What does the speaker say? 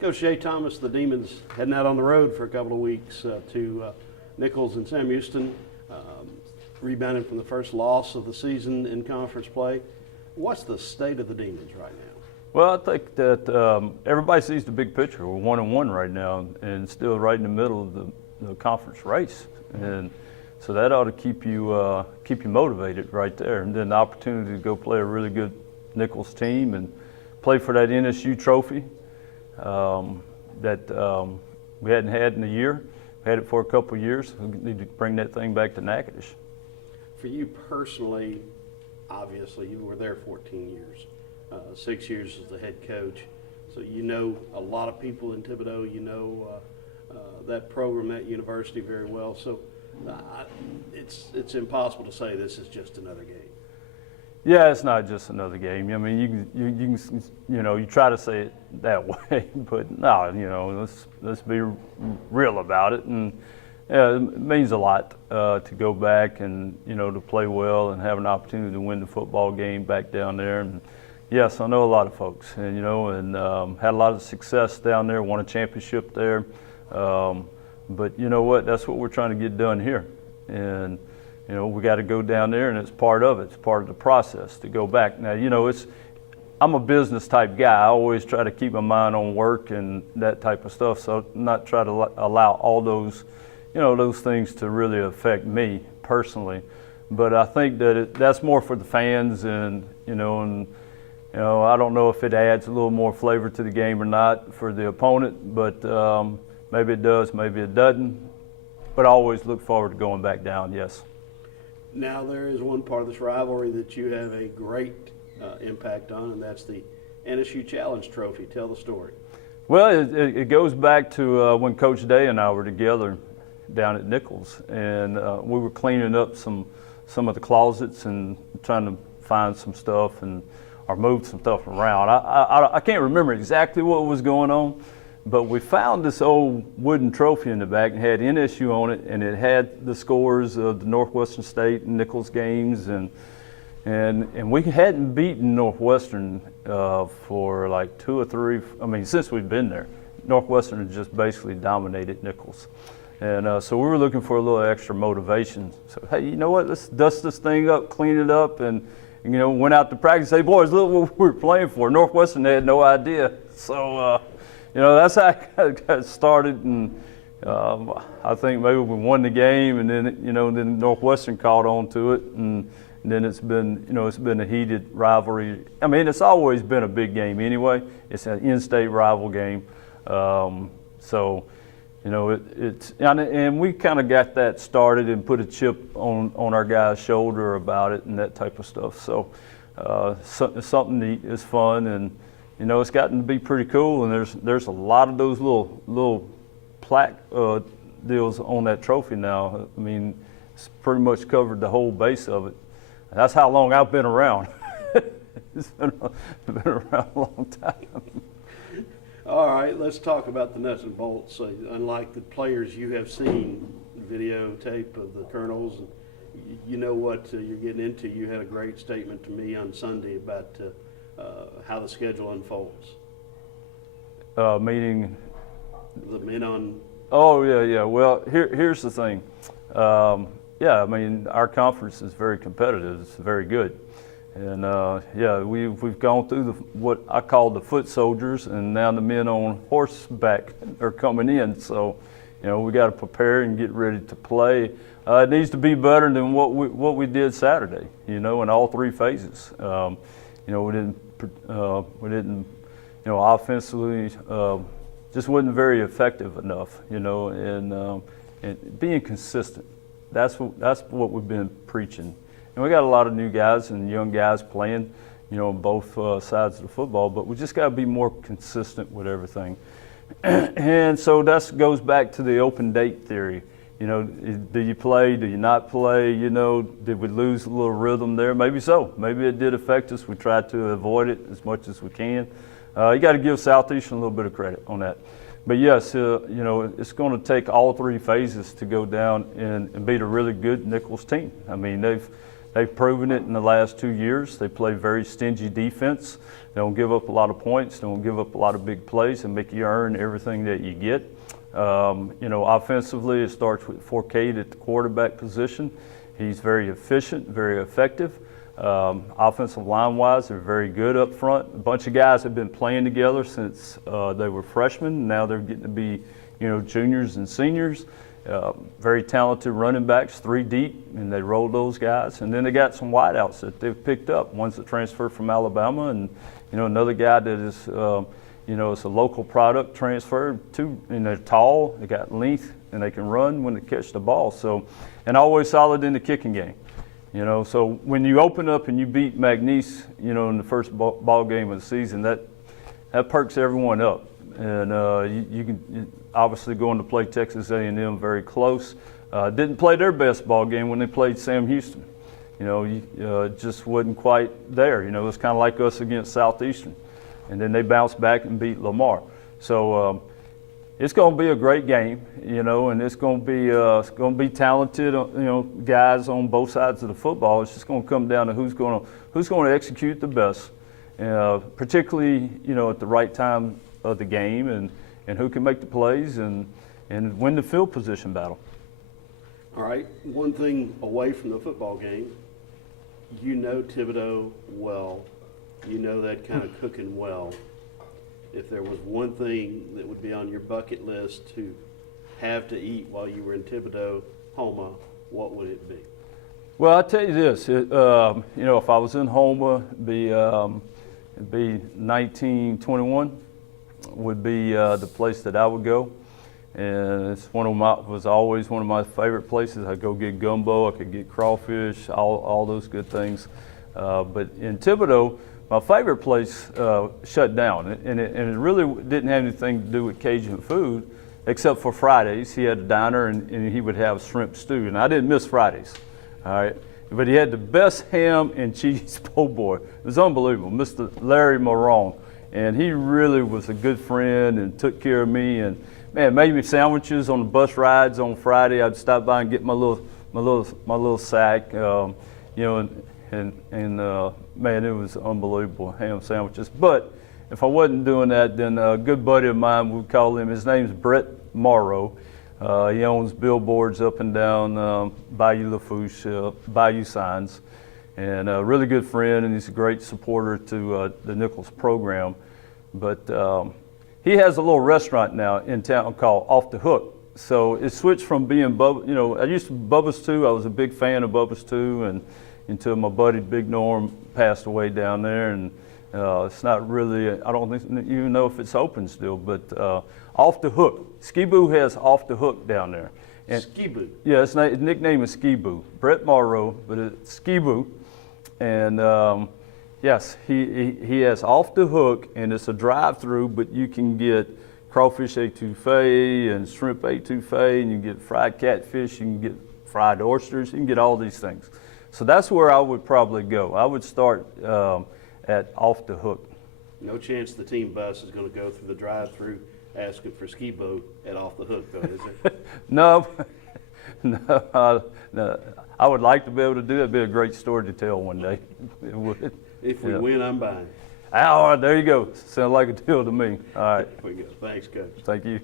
Coach Jay Thomas, the Demons heading out on the road for a couple of weeks to Nichols and Sam Houston, rebounding from the first loss of the season in conference play. What's the state of the Demons right now? Well, I think that everybody sees the big picture. We're 1-1 right now, and still right in the middle of the conference race, and so that ought to keep you motivated right there. And then the opportunity to go play a really good Nichols team and play for that NSU trophy that we hadn't had in a year. We had it for a couple of years. We need to bring that thing back to Natchitoches. For you personally, obviously you were there 14 years, 6 years as the head coach. So you know a lot of people in Thibodaux, you know that program, that university very well. So it's impossible to say this is just another game. Yeah, it's not just another game. I mean, you try to say it that way, but no, let's be real about it. And yeah, it means a lot to go back and to play well and have an opportunity to win the football game back down there. And yes, I know a lot of folks, and had a lot of success down there. Won a championship there. But you know what? That's what we're trying to get done here, and we got to go down there, and it's part of it. It's part of the process to go back. Now, I'm a business type guy. I always try to keep my mind on work and that type of stuff. So not try to allow all those, those things to really affect me personally. But I think that that's more for the fans, and I don't know if it adds a little more flavor to the game or not for the opponent, but maybe it does, maybe it doesn't. But I always look forward to going back down. Yes. Now there is one part of this rivalry that you have a great impact on, and that's the NSU Challenge Trophy. Tell the story. Well, it goes back to when Coach Day and I were together down at Nichols, and we were cleaning up some of the closets and trying to find some stuff or move some stuff around. I can't remember exactly what was going on, but we found this old wooden trophy in the back and had NSU on it, and it had the scores of the Northwestern State and Nichols games, and we hadn't beaten Northwestern for like 2 or 3. I mean, since we've been there, Northwestern has just basically dominated Nichols, and so we were looking for a little extra motivation. So hey, you know what? Let's dust this thing up, clean it up, and went out to practice. Say, boys, look what we were playing for. Northwestern, they had no idea. So. That's how it got started, and I think maybe we won the game, and then Northwestern caught on to it, and then it's been a heated rivalry. I mean, it's always been a big game anyway. It's an in-state rival game, so and we kind of got that started and put a chip on our guy's shoulder about it and that type of stuff. So it's something neat, it's fun, and. It's gotten to be pretty cool, and there's a lot of those little plaque deals on that trophy now. I mean, it's pretty much covered the whole base of it. That's how long I've been around. It's been around a long time. All right, let's talk about the nuts and bolts. Unlike the players you have seen videotape of the Colonels, you know what you're getting into. You had a great statement to me on Sunday about how the schedule unfolds. Meaning? The men on. Oh, yeah. Well, here's the thing. I mean, our conference is very competitive. It's very good. And, we've gone through what I call the foot soldiers, and now the men on horseback are coming in. So, we got to prepare and get ready to play. It needs to be better than what we did Saturday, in all 3 phases. We didn't, offensively, just wasn't very effective enough, and being consistent. That's what we've been preaching. And we got a lot of new guys and young guys playing, on both sides of the football, but we just got to be more consistent with everything. And so that goes back to the open date theory. Do you play? Do you not play? Did we lose a little rhythm there? Maybe so. Maybe it did affect us. We tried to avoid it as much as we can. You got to give Southeastern a little bit of credit on that. But yes, it's going to take all 3 phases to go down and beat a really good Nichols team. I mean, They've proven it in the last 2 years. They play very stingy defense. They don't give up a lot of points. They don't give up a lot of big plays and make you earn everything that you get. Offensively, it starts with Forcade at the quarterback position. He's very efficient, very effective. Offensive line-wise, they're very good up front. A bunch of guys have been playing together since they were freshmen. Now they're getting to be, juniors and seniors. Very talented running backs, 3 deep, and they roll those guys. And then they got some wideouts that they've picked up. One's that transferred from Alabama, and another guy that is, it's a local product transfer. And they're tall, they got length, and they can run when they catch the ball. So, and always solid in the kicking game. So when you open up and you beat McNeese, in the first ball game of the season, that perks everyone up. And you can obviously going to play Texas A&M very close. Didn't play their best ball game when they played Sam Houston. Just wasn't quite there. It was kind of like us against Southeastern. And then they bounced back and beat Lamar. So it's going to be a great game, and it's going to be talented, guys on both sides of the football. It's just going to come down to who's going to execute the best, particularly, at the right time of the game, and who can make the plays and win the field position battle. All right, one thing away from the football game, Thibodeau well, that kind of cooking well. If there was one thing that would be on your bucket list to have to eat while you were in Thibodaux, Houma, what would it be? Well, I'll tell you this, if I was in Houma, it'd be 1921 would be the place that I would go. And it's was always one of my favorite places. I'd go get gumbo, I could get crawfish, all those good things. But in Thibodaux, my favorite place shut down, and it really didn't have anything to do with Cajun food, except for Fridays. He had a diner, and he would have shrimp stew, and I didn't miss Fridays, all right? But he had the best ham and cheese po' boy. It was unbelievable, Mr. Larry Moron, and he really was a good friend and took care of me, and man, made me sandwiches on the bus rides on Friday. I'd stop by and get my little sack, man, it was unbelievable, ham sandwiches. But if I wasn't doing that, then a good buddy of mine, we call him, his name's Brett Morrow. He owns billboards up and down Bayou Lafourche, Bayou Signs, and a really good friend, and he's a great supporter to the Nichols program. But he has a little restaurant now in town called Off the Hook. So it switched from being I used to Bubba's Stew. I was a big fan of Bubba's Stew, and until my buddy Big Norm passed away down there, and it's not really, I don't even know if it's open still, but Off the Hook. Ski-Boo has Off the Hook down there. And Ski-Boo? Yeah, his nickname is Ski-Boo. Brett Morrow, but it's Ski-Boo. And yes, he has Off the Hook, and it's a drive-through, but you can get crawfish etouffee and shrimp etouffee, and you can get fried catfish, you can get fried oysters, you can get all these things. So that's where I would probably go. I would start at Off the Hook. No chance the team bus is going to go through the drive-through asking for Ski-Boo at Off the Hook, though, is it? No. No, I would like to be able to do that. It'd be a great story to tell one day. It would. If we win, I'm buying. All right, there you go. Sounds like a deal to me. All right. There we go. Thanks, Coach. Thank you.